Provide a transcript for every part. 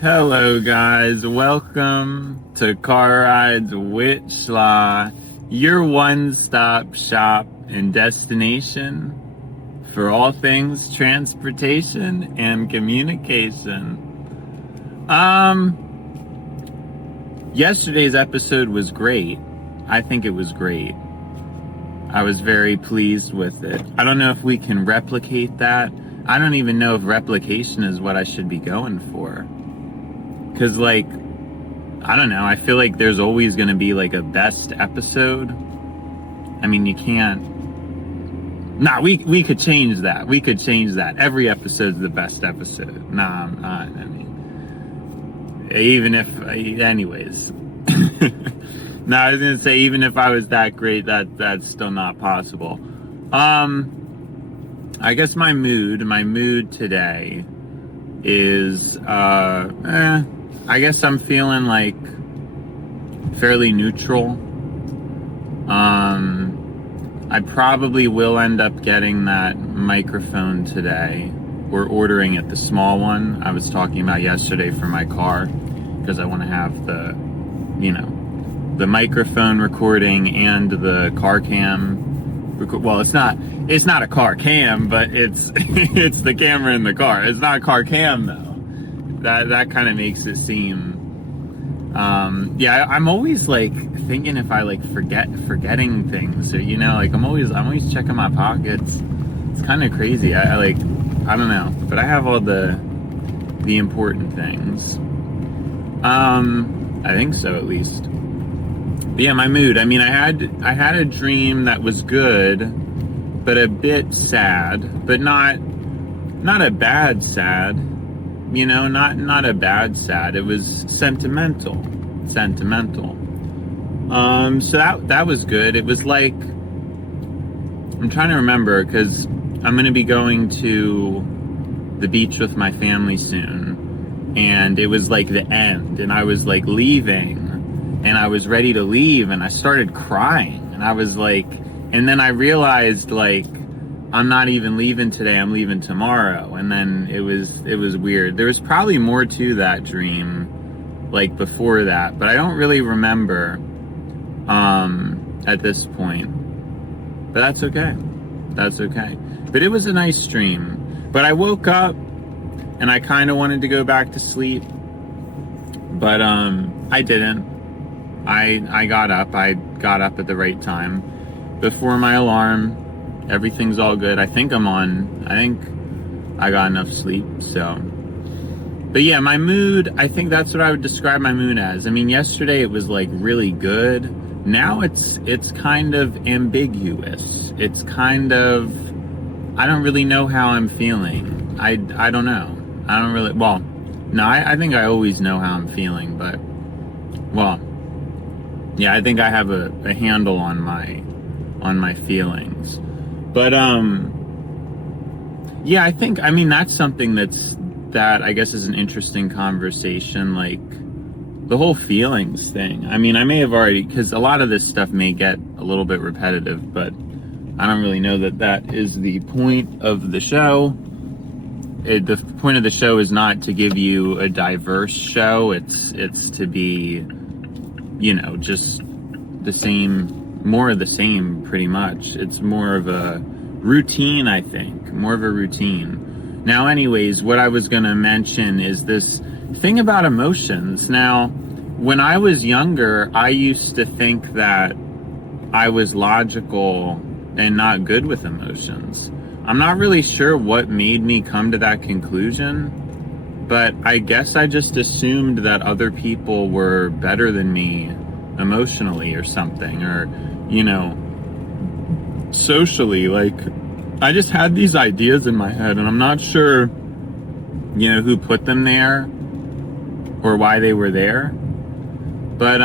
Hello guys, welcome to Car Rides with Schla, your one-stop shop and destination for all things transportation and communication. Yesterday's episode was great. I think it was great. I was very pleased with it. I don't know if we can replicate that. I don't even know if replication is what I should be going for. Because, I don't know, I feel like there's always going to be, a best episode. I mean, you can't... Nah, we could change that. We could change that. Every episode's the best episode. Nah, I mean... Even if... Anyways. No, I was going to say, even if I was that great, that's still not possible. I guess my mood today is, I guess I'm feeling fairly neutral. I probably will end up getting that microphone today. We're ordering it, the small one I was talking about yesterday for my car, because I want to have the microphone recording and the car cam. Well, it's not a car cam, but it's it's the camera in the car. It's not a car cam though. That kind of makes it seem. I'm always thinking if I forgetting things, or I'm always checking my pockets. It's kind of crazy. I don't know, but I have all the important things. I think so, at least. But yeah, my mood. I mean, I had a dream that was good, but a bit sad, but not a bad sad. Not a bad sad. It was sentimental. So that was good. It was I'm trying to remember, because I'm going to be going to the beach with my family soon, and it was the end, and I was leaving, and I was ready to leave, and I started crying, and I was and then I realized I'm not even leaving today, I'm leaving tomorrow. And then it was weird. There was probably more to that dream, before that, but I don't really remember, at this point. But that's okay. But it was a nice dream. But I woke up, and I kind of wanted to go back to sleep, but, I didn't. I got up at the right time, before my alarm. Everything's all good. I think I got enough sleep, so. But yeah, my mood, I think that's what I would describe my mood as. I mean, yesterday it was really good. Now it's kind of ambiguous. It's kind of, I don't really know how I'm feeling. I don't know. I don't really, well, no, I think I always know how I'm feeling, but, well, yeah, I think I have a handle on my feelings. But, yeah, I mean, that's something that I guess is an interesting conversation, the whole feelings thing. I mean, I may have already, because a lot of this stuff may get a little bit repetitive, but I don't really know that is the point of the show. The point of the show is not to give you a diverse show. It's to be, just the same, more of the same, pretty much. It's more of a routine, I think. More of a routine. Now, anyways, what I was going to mention is this thing about emotions. Now, when I was younger, I used to think that I was logical and not good with emotions. I'm not really sure what made me come to that conclusion, but I guess I just assumed that other people were better than me emotionally or something, or socially. I just had these ideas in my head, and I'm not sure who put them there or why they were there, but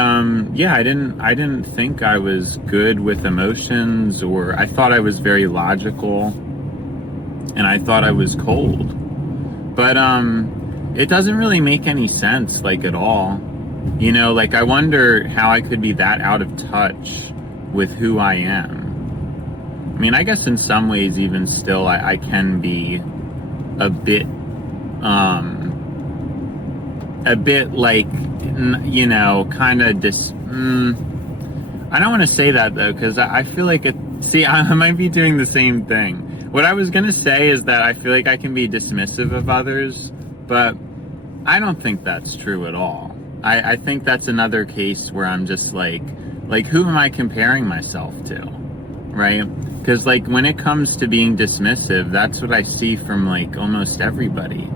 yeah, I didn't think I was good with emotions, or I thought I was very logical, and I thought I was cold, but it doesn't really make any sense at all. I wonder how I could be that out of touch with who I am. I mean, I guess in some ways, even still, I can be a bit a bit like, you know, kind of I don't want to say that though, because I feel like I might be doing the same thing. What I was going to say is that I feel like I can be dismissive of others, but I don't think that's true at all. I think that's another case where I'm just like, who am I comparing myself to, right? Because like when it comes to being dismissive, that's what I see from like almost everybody.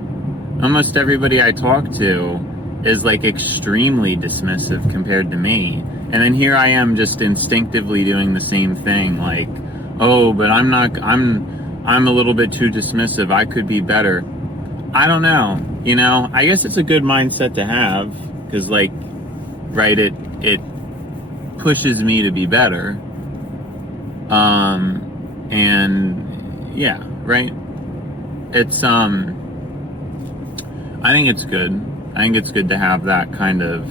Almost everybody I talk to is like extremely dismissive compared to me. And then here I am just instinctively doing the same thing, like, oh, but I'm a little bit too dismissive. I could be better. I don't know. You know, I guess it's a good mindset to have, because like, right, it pushes me to be better. And yeah, right. It's, I think it's good. I think it's good to have that kind of,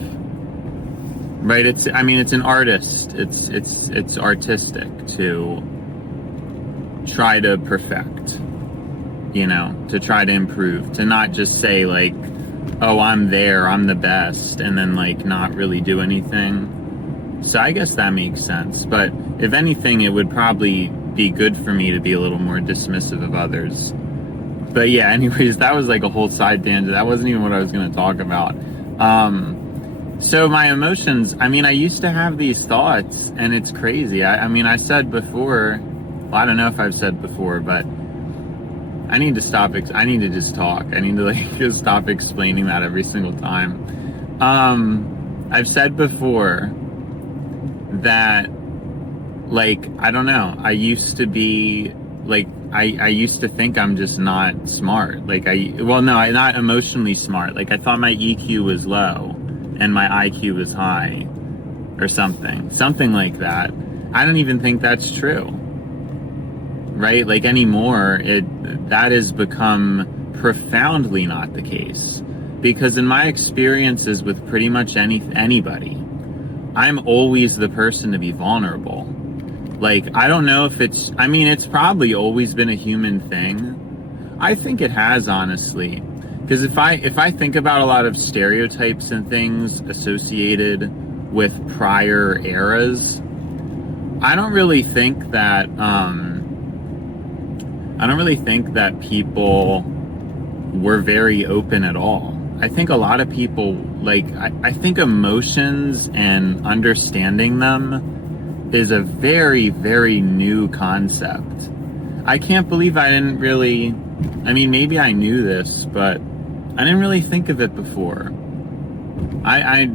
right. It's an artist. It's artistic to try to perfect, you know, to try to improve, to not just say like, oh, I'm there, I'm the best, and then like not really do anything. So I guess that makes sense. But if anything, it would probably be good for me to be a little more dismissive of others. But yeah, anyways, that was like a whole side tangent. That wasn't even what I was going to talk about. So my emotions, I mean, I used to have these thoughts, and it's crazy. I said before, well, I don't know if I've said before, but I need to stop. I need to just talk. I need to like just stop explaining that every single time. I've said before that, like, I don't know. I used to be like, I used to think I'm just not smart. Like I'm not emotionally smart. Like I thought my EQ was low and my IQ was high or something like that. I don't even think that's true. Right? Like anymore, that has become profoundly not the case, because in my experiences with pretty much anybody, I'm always the person to be vulnerable. Like, I don't know if it's probably always been a human thing. I think it has, honestly. Because if I think about a lot of stereotypes and things associated with prior eras, I don't really think that people were very open at all. I think a lot of people, like, I think emotions and understanding them is a very, very new concept. I can't believe I didn't really, maybe I knew this, but I didn't really think of it before. I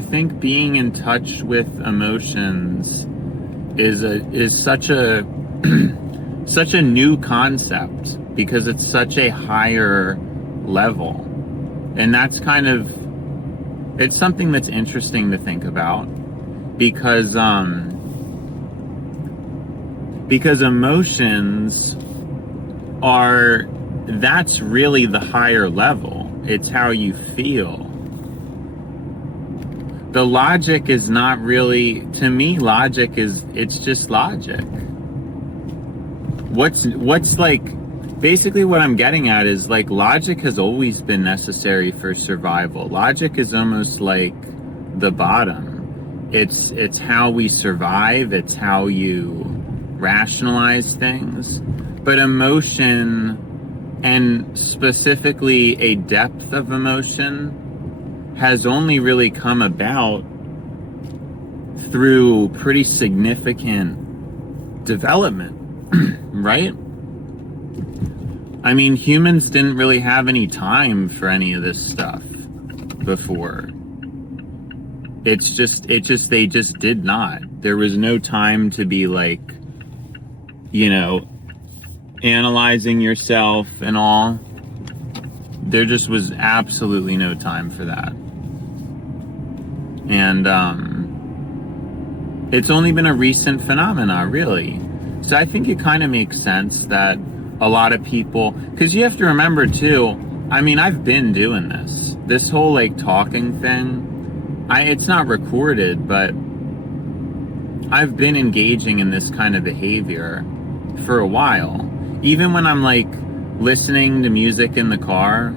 think being in touch with emotions is such a such a new concept, because it's such a higher level. And that's it's something that's interesting to think about, because emotions that's really the higher level. It's how you feel. The logic is not really, to me, it's just logic. What's like, basically what I'm getting at is, like, logic has always been necessary for survival. Logic is almost like the bottom. It's how we survive. It's how you rationalize things. But emotion, and specifically a depth of emotion, has only really come about through pretty significant development. Right? Humans didn't really have any time for any of this stuff before. They just did not. There was no time to be like, you know, analyzing yourself and all. There just was absolutely no time for that. And it's only been a recent phenomena, really. So I think it kind of makes sense that a lot of people, because you have to remember too, I've been doing this whole like talking thing. It's not recorded, but I've been engaging in this kind of behavior for a while. Even when I'm like listening to music in the car,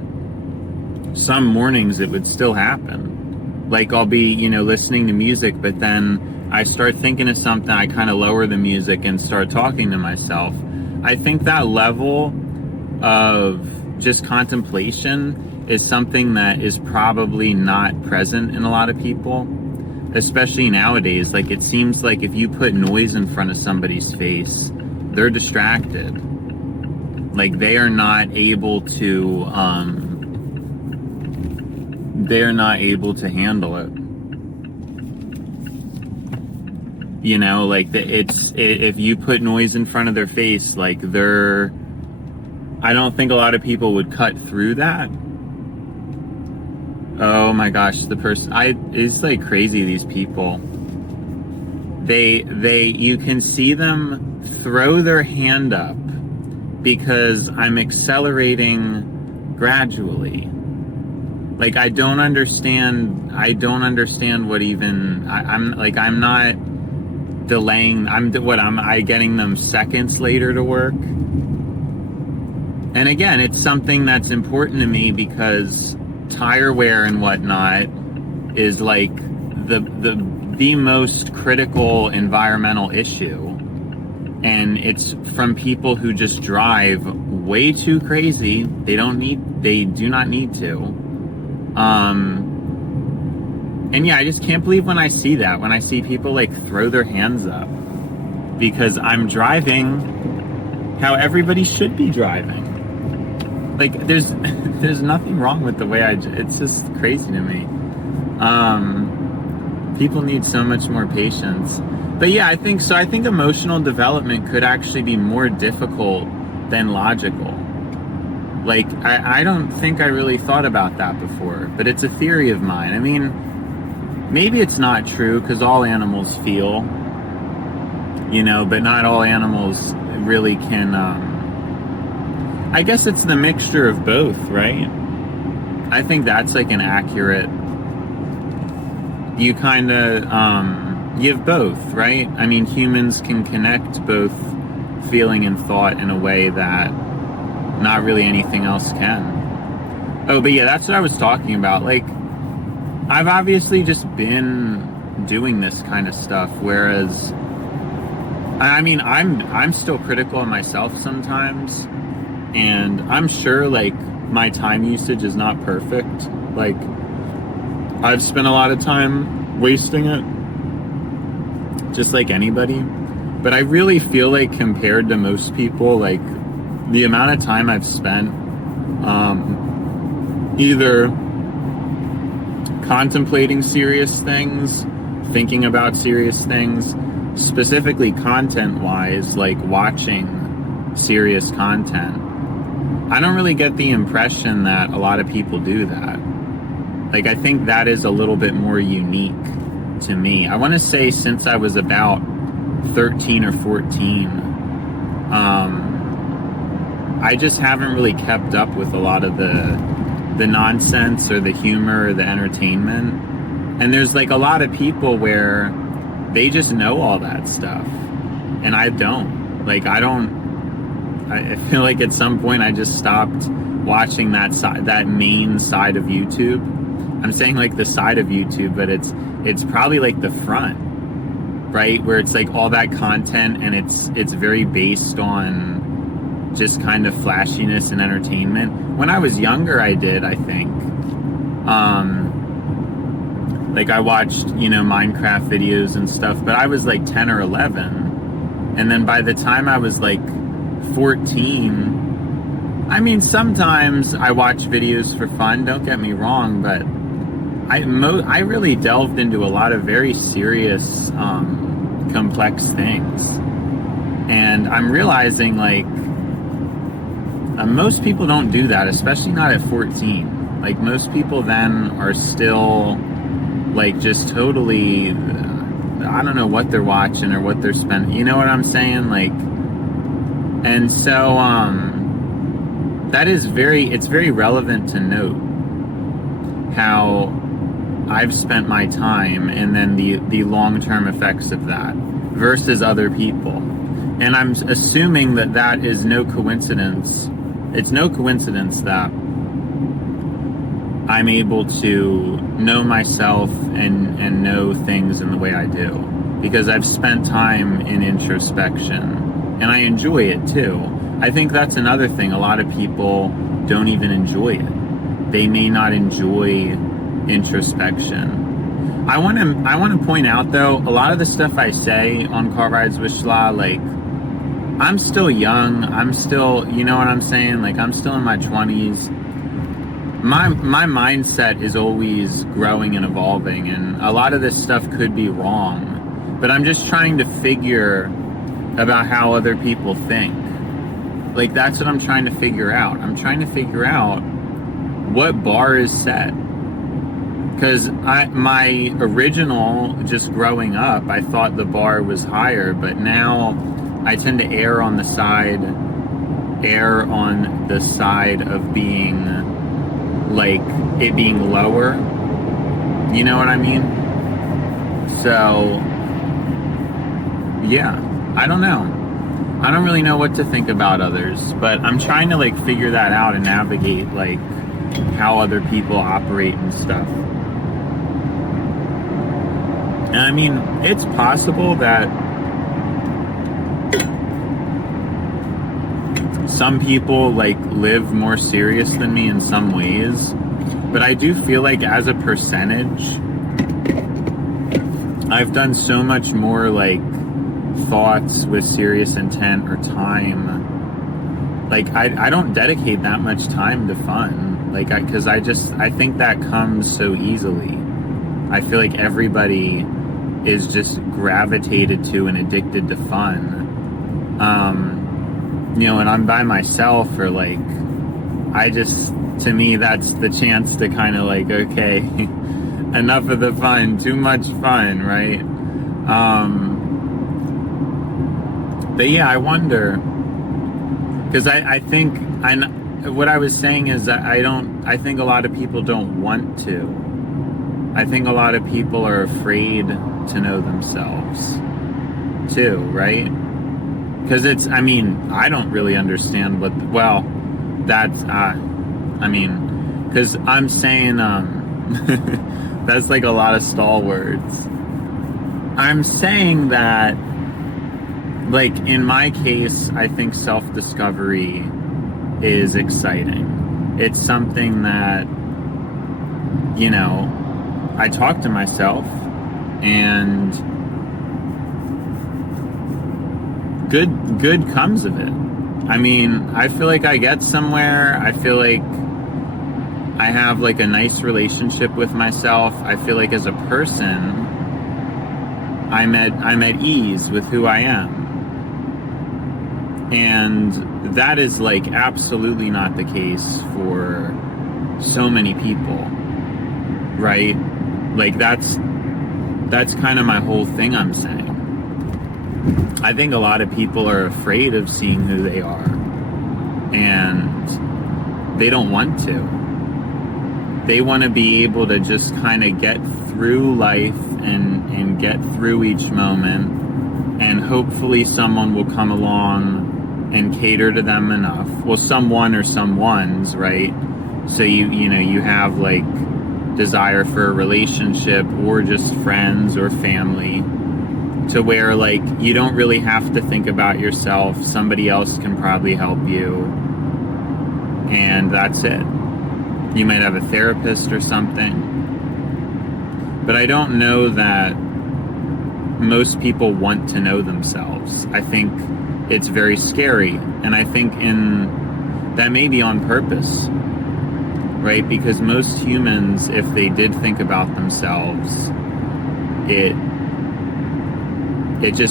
some mornings it would still happen. Like I'll be, listening to music, but then I start thinking of something, I kind of lower the music and start talking to myself. I think that level of just contemplation is something that is probably not present in a lot of people, especially nowadays. Like it seems like if you put noise in front of somebody's face, they're distracted. Like they are not able to handle it. If you put noise in front of their face, like I don't think a lot of people would cut through that. Oh my gosh, it's like crazy, these people. You can see them throw their hand up because I'm accelerating gradually. Like I don't understand what even, I'm not delaying, am I getting them seconds later to work? And again, it's something that's important to me because tire wear and whatnot is like the most critical environmental issue. And it's from people who just drive way too crazy. They do not need to. And yeah, I just can't believe when I see that, when I see people like throw their hands up because I'm driving how everybody should be driving. Like there's nothing wrong with the way it's just crazy to me. People need so much more patience. But yeah, I think emotional development could actually be more difficult than logical. Like, I don't think I really thought about that before, but it's a theory of mine. I mean, maybe it's not true because all animals feel, but not all animals really can, I guess it's the mixture of both, right? I think that's like an accurate, you kind of, you have both, right? I mean, humans can connect both feeling and thought in a way that not really anything else can. Oh, but yeah, that's what I was talking about. Like, I've obviously just been doing this kind of stuff, whereas, I mean, I'm still critical of myself sometimes, and I'm sure, like, my time usage is not perfect. Like, I've spent a lot of time wasting it, just like anybody. But I really feel like compared to most people, like, the amount of time I've spent either contemplating serious things, thinking about serious things, specifically content-wise, like watching serious content, I don't really get the impression that a lot of people do that. Like, I think that is a little bit more unique to me. I want to say since I was about 13 or 14, I just haven't really kept up with a lot of the nonsense or the humor or the entertainment. And there's like a lot of people where they just know all that stuff, and I don't. Like, I feel like at some point I just stopped watching that main side of YouTube. I'm saying like the side of YouTube, but it's probably like the front, right? Where it's like all that content, and it's very based on just kind of flashiness and entertainment. When I was younger, I did, I think. Like I watched, Minecraft videos and stuff, but I was like 10 or 11. And then by the time I was like 14, I mean, sometimes I watch videos for fun, don't get me wrong, but I really delved into a lot of very serious, complex things. And I'm realizing, like, most people don't do that, especially not at 14. Like, most people then are still, like, just totally, I don't know what they're watching or what they're spending. You know what I'm saying? Like, and so, it's very relevant to note how I've spent my time and then the long-term effects of that versus other people. And I'm assuming that is no coincidence. It's no coincidence that I'm able to know myself and know things in the way I do, because I've spent time in introspection and I enjoy it too. I think that's another thing. A lot of people don't even enjoy it. They may not enjoy introspection. I want to point out though, a lot of the stuff I say on Car Rides with Schla, like, I'm still young. I'm still, you know what I'm saying? Like, I'm still in my 20s. My mindset is always growing and evolving, and a lot of this stuff could be wrong, but I'm just trying to figure about how other people think. Like, that's what I'm trying to figure out. I'm trying to figure out what bar is set. Because my original, just growing up, I thought the bar was higher, but now I tend to err on the side of being, like, it being lower. You know what I mean? So, yeah, I don't know. I don't really know what to think about others, but I'm trying to, like, figure that out and navigate, like, how other people operate and stuff. And I mean, it's possible that some people, like, live more serious than me in some ways, but I do feel like as a percentage, I've done so much more, like, thoughts with serious intent or time. Like, I don't dedicate that much time to fun, like, because I think that comes so easily. I feel like everybody is just gravitated to and addicted to fun. You know, when I'm by myself, or, like, to me, that's the chance to kind of, like, okay, enough of the fun, too much fun, right? But yeah, I wonder, because I think, what I was saying is that I think a lot of people don't want to. I think a lot of people are afraid to know themselves too, right? Because I mean, I don't really understand that's, because I'm saying, that's like a lot of stall words. I'm saying that, like, in my case, I think self-discovery is exciting. It's something that, you know, I talk to myself, and good comes of it. I mean, I feel like I get somewhere. I feel like I have, like, a nice relationship with myself. I feel like as a person, I'm at ease with who I am. And that is, like, absolutely not the case for so many people, right? Like, that's kind of my whole thing I'm saying. I think a lot of people are afraid of seeing who they are, and they don't want to. They want to be able to just kind of get through life and get through each moment, and hopefully someone will come along and cater to them enough. Well, someone or someones, right? So you have, like, desire for a relationship, or just friends or family, to where, like, you don't really have to think about yourself. Somebody else can probably help you, and that's it. You might have a therapist or something, but I don't know that most people want to know themselves. I think it's very scary, and I think that may be on purpose, right? Because most humans, if they did think about themselves, it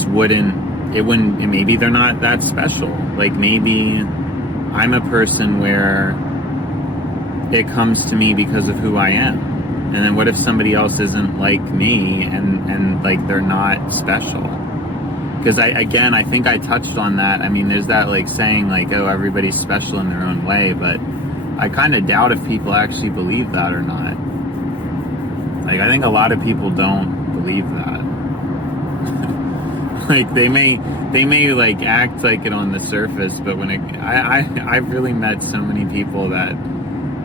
wouldn't, maybe they're not that special. Like, maybe I'm a person where it comes to me because of who I am. And then what if somebody else isn't like me, and like, they're not special? Because I think I touched on that. I mean, there's that, like, saying, like, oh, everybody's special in their own way, but I kind of doubt if people actually believe that or not. Like, I think a lot of people don't believe that. Like, they may like act like it on the surface, but when I've really met so many people that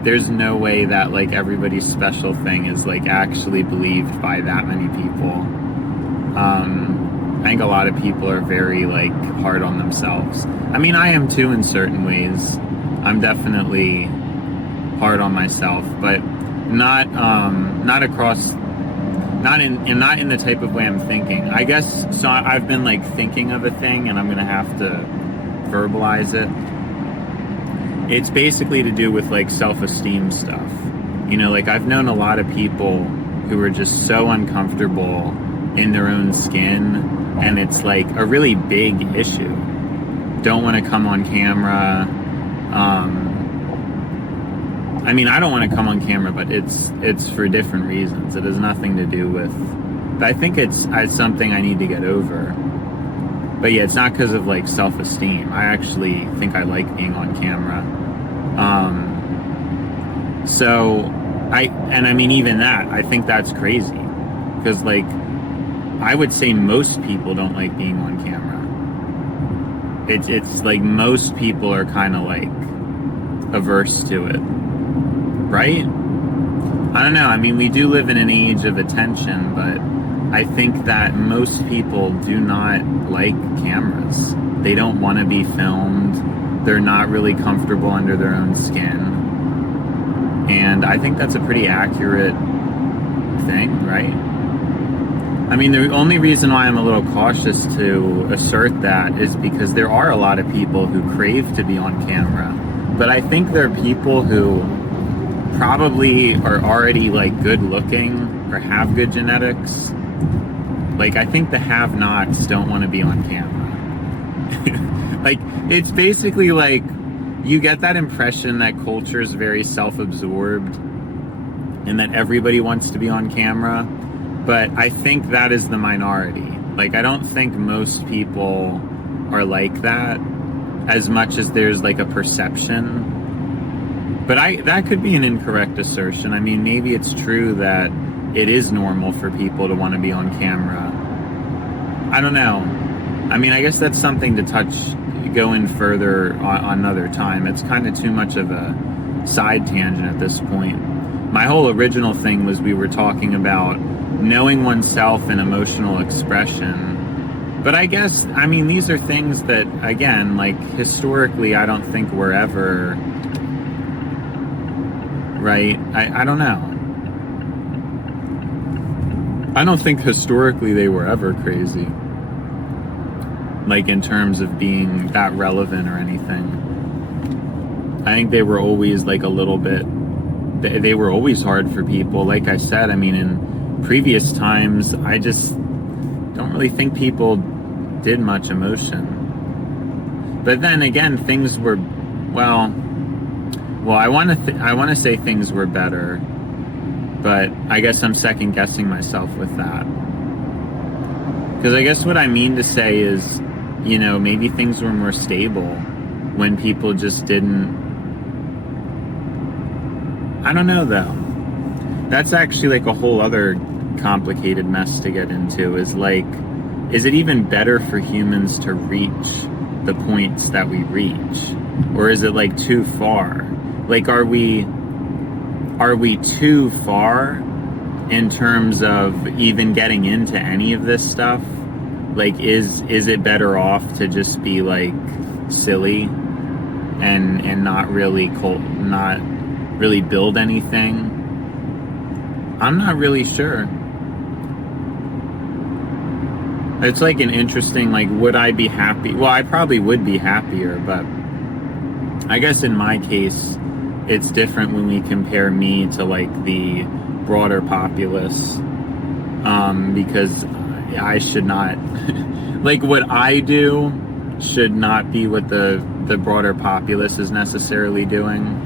there's no way that like everybody's special thing is like actually believed by that many people. I think a lot of people are very like hard on themselves. I mean, I am too in certain ways. I'm definitely hard on myself, but not across, not in the type of way I'm thinking. I guess so. I've been like thinking of a thing, and I'm gonna have to verbalize it. It's basically to do with like self-esteem stuff. You know, like I've known a lot of people who are just so uncomfortable in their own skin, and it's like a really big issue. Don't want to come on camera. I mean, I don't want to come on camera, but it's for different reasons. It has nothing to do with, but I think it's something I need to get over. But yeah, it's not because of like self-esteem. I actually think I like being on camera. So I mean, even that, I think that's crazy. Because like, I would say most people don't like being on camera. It's like most people are kind of like averse to it. Right? I don't know. I mean, we do live in an age of attention, but I think that most people do not like cameras. They don't want to be filmed. They're not really comfortable under their own skin. And I think that's a pretty accurate thing, right? I mean, the only reason why I'm a little cautious to assert that is because there are a lot of people who crave to be on camera. But I think there are people who probably are already like good looking or have good genetics. Like, I think the have-nots don't want to be on camera. Like, it's basically like you get that impression that culture is very self-absorbed and that everybody wants to be on camera. But I think that is the minority. Like, I don't think most people are like that as much as there's like a perception. But that could be an incorrect assertion. I mean, maybe it's true that it is normal for people to want to be on camera. I don't know. I mean, I guess that's something to go in further on another time. It's kind of too much of a side tangent at this point. My whole original thing was we were talking about knowing oneself and emotional expression. But I guess, I mean, these are things that, again, like historically, I don't think were ever... Right? I don't know. I don't think historically they were ever crazy. Like in terms of being that relevant or anything. I think they were always like a little bit, they were always hard for people. Like I said, I mean, in previous times, I just don't really think people did much emotion. But then again, things were, well, I want to say things were better, but I guess I'm second guessing myself with that. Because I guess what I mean to say is, you know, maybe things were more stable when people just didn't. I don't know though. That's actually like a whole other complicated mess to get into. Is like, is it even better for humans to reach the points that we reach, or is it like too far? Like, are we too far in terms of even getting into any of this stuff? Like, is it better off to just be like silly and not really build anything? I'm not really sure. It's like an interesting, like, would I be happy? Well, I probably would be happier, but I guess in my case, it's different when we compare me to like the broader populace, because I should not like what I do should not be what the broader populace is necessarily doing.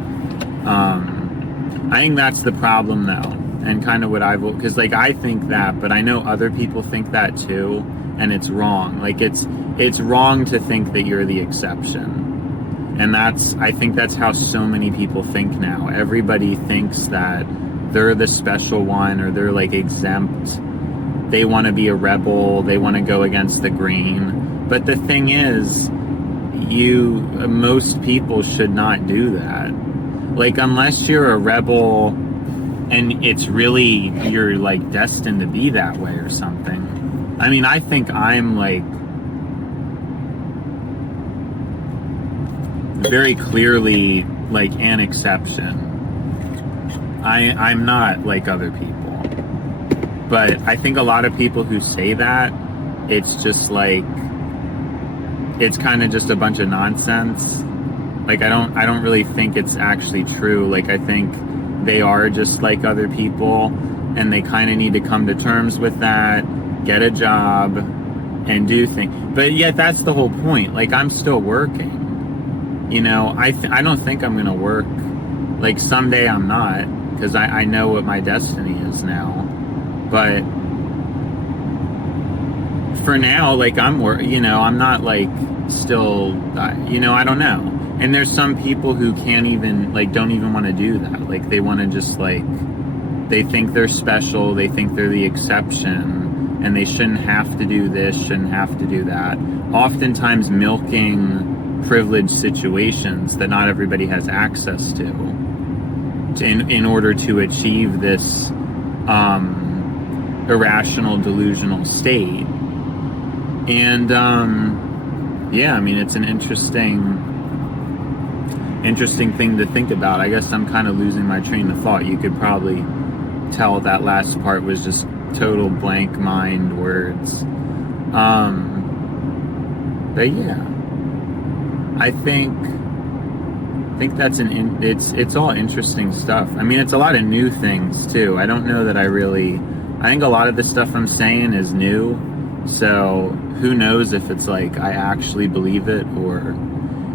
I think that's the problem though, and kind of what because like I think that, but I know other people think that too, and it's wrong. Like it's wrong to think that you're the exception. And I think that's how so many people think now. Everybody thinks that they're the special one, or they're like exempt. They want to be a rebel. They want to go against the grain. But the thing is, most people should not do that. Like, unless you're a rebel and it's really, you're like destined to be that way or something. I mean, I think I'm like very clearly like an exception. I'm not like other people. But I think a lot of people who say that, it's just like, it's kind of just a bunch of nonsense. Like, I don't really think it's actually true. Like, I think they are just like other people, and they kind of need to come to terms with that, get a job, and do things. But yet, that's the whole point. Like, I'm still working. You know, I don't think I'm gonna work. Like, someday I'm not, because I know what my destiny is now. But for now, like, I'm not like still, I don't know. And there's some people who can't even, like, don't even want to do that. Like, they want to just, like, they think they're special, they think they're the exception, and they shouldn't have to do this, shouldn't have to do that. Oftentimes milking privileged situations that not everybody has access to in order to achieve this irrational, delusional state. And, yeah, I mean, it's an interesting thing to think about. I guess I'm kind of losing my train of thought. You could probably tell that last part was just total blank mind words. But yeah, I think that's it's all interesting stuff. I mean, it's a lot of new things too. I don't know that I think a lot of the stuff I'm saying is new. So who knows if it's like I actually believe it, or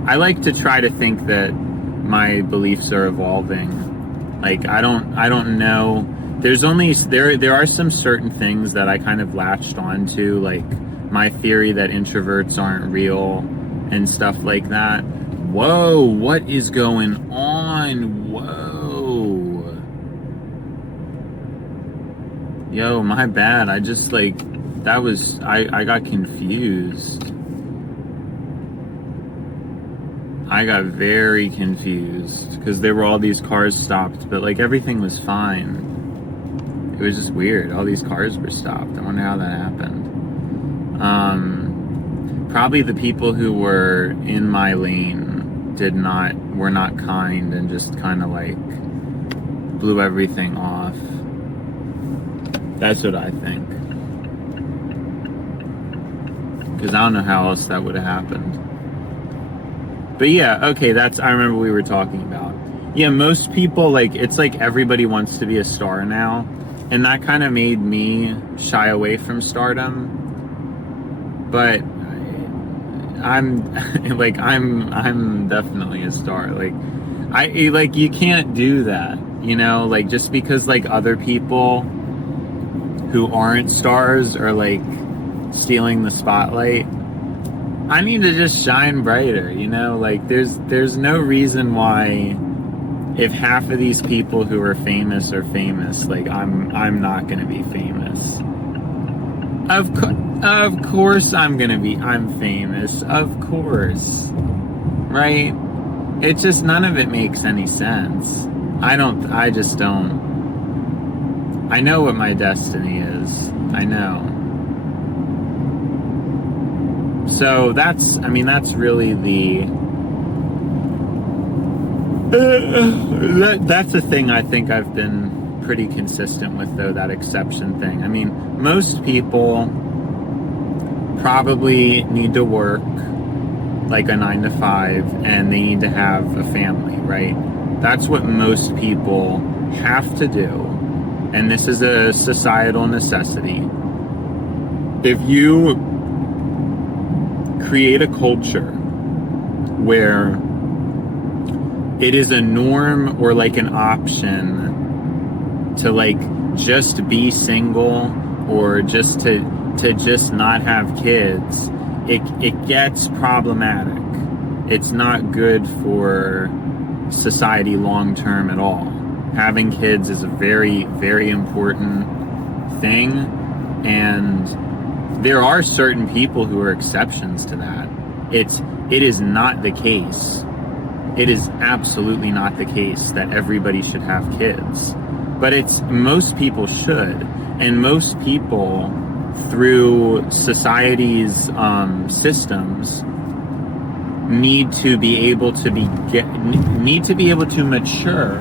I like to try to think that my beliefs are evolving. Like, I don't know. There are some certain things that I kind of latched onto, like my theory that introverts aren't real and stuff like that. Whoa, what is going on? Whoa. Yo, my bad. I just like, I got confused. I got very confused because there were all these cars stopped, but like everything was fine. It was just weird. All these cars were stopped. I wonder how that happened. Probably the people who were in my lane were not kind and just kind of like blew everything off. That's what I think. Because I don't know how else that would have happened. But yeah, okay, I remember we were talking about. Yeah, most people, like, it's like everybody wants to be a star now. And that kind of made me shy away from stardom. But I'm definitely a star. Like, you can't do that, you know? Like, just because, like, other people who aren't stars are, like, stealing the spotlight, I need to just shine brighter, you know? Like, there's no reason why, if half of these people who are famous, like, I'm not gonna be famous. Of course I'm famous. Of course. Right? It just, none of it makes any sense. I just don't. I know what my destiny is. I know. So that's really that's the thing I think I've been pretty consistent with, though, that exception thing. I mean, most people probably need to work like a 9 to 5, and they need to have a family, right? That's what most people have to do, and this is a societal necessity. If you create a culture where it is a norm or like an option to like just be single or just to just not have kids, it gets problematic. It's not good for society long term at all. Having kids is a very, very important thing, and there are certain people who are exceptions to that. It is not the case it is absolutely not the case that everybody should have kids. But most people should. And most people, through society's systems, need to be able to mature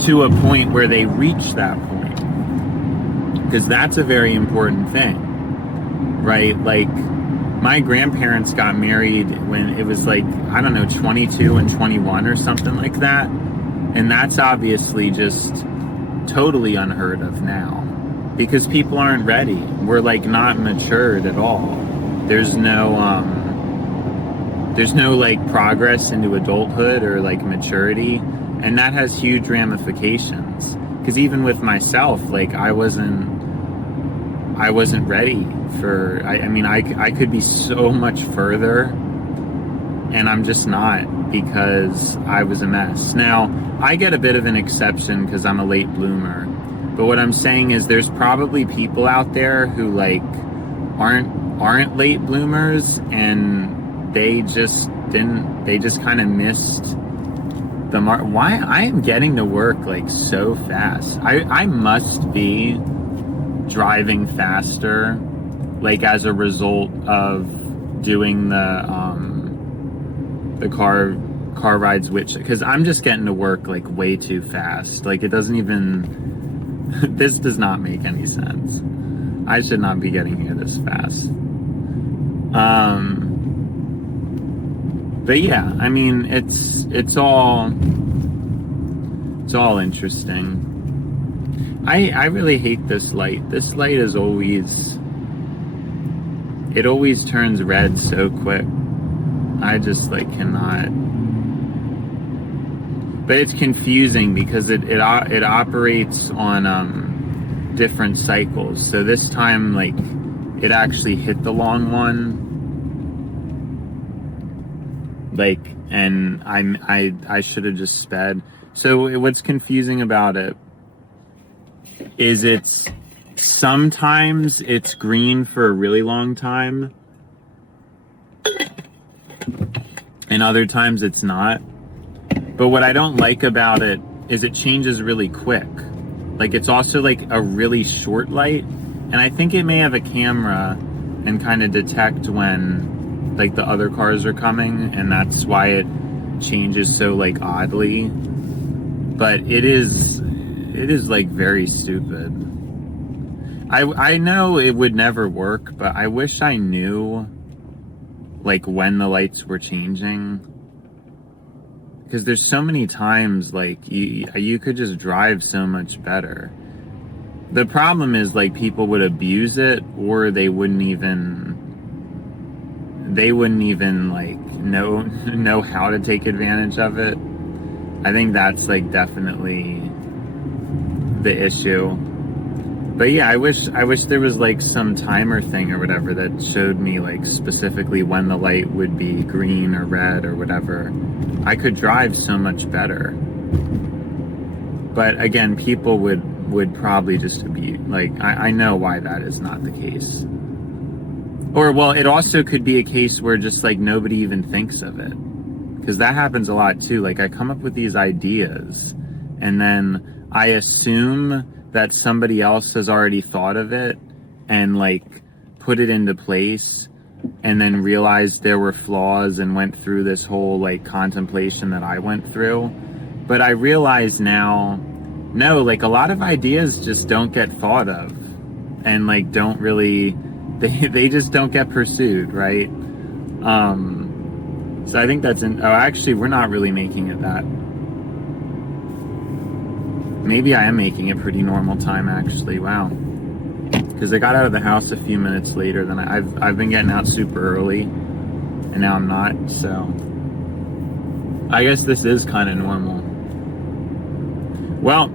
to a point where they reach that point, because that's a very important thing, right? Like, my grandparents got married when it was like, I don't know, 22 and 21 or something like that, and that's obviously just totally unheard of now, because people aren't ready. We're like not matured at all. There's no like progress into adulthood or like maturity, and that has huge ramifications. Because even with myself, like I wasn't ready for, I mean, I could be so much further, and I'm just not, because I was a mess. Now, I get a bit of an exception because I'm a late bloomer, but what I'm saying is there's probably people out there who like aren't late bloomers, and they just kind of missed the mark. Why I am getting to work like so fast. I must be driving faster, like as a result of doing the car rides, because I'm just getting to work like way too fast. Like, it doesn't even this does not make any sense. I should not be getting here this fast. But yeah, I mean, it's all interesting. I really hate this light. This light is always turns red so quick. I just like cannot. But it's confusing because it operates on different cycles. So this time, like, it actually hit the long one. Like, and I should have just sped. So what's confusing about it is sometimes it's green for a really long time, and other times it's not. But what I don't like about it is it changes really quick. Like, it's also like a really short light, and I think it may have a camera and kind of detect when like the other cars are coming, and that's why it changes so like oddly. But it is like very stupid. I know it would never work, but I wish I knew like when the lights were changing, because there's so many times like you could just drive so much better. The problem is like people would abuse it, or they wouldn't even like know how to take advantage of it. I think that's like definitely the issue. But yeah, I wish there was like some timer thing or whatever that showed me like specifically when the light would be green or red or whatever. I could drive so much better. But again, people would probably just abuse. Like, I know why that is not the case. Or, well, it also could be a case where just like nobody even thinks of it, because that happens a lot too. Like, I come up with these ideas, and then I assume that somebody else has already thought of it and like put it into place, and then realized there were flaws and went through this whole like contemplation that I went through. But I realize now, no, like a lot of ideas just don't get thought of, and like don't really, they just don't get pursued, right? So I think that's actually, we're not really making it that. Maybe I am making it pretty normal time, actually. Wow. Because I got out of the house a few minutes later than I've been getting out super early, and now I'm not, so I guess this is kind of normal. Well,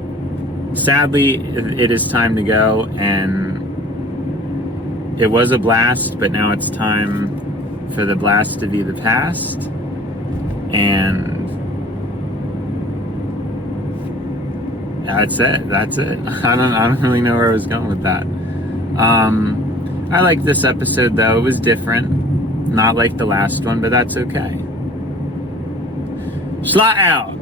sadly, it is time to go, and it was a blast, but now it's time for the blast to be the past. And that's it. I don't really know where I was going with that. I like this episode though. It was different. Not like the last one, but that's okay. Slot out.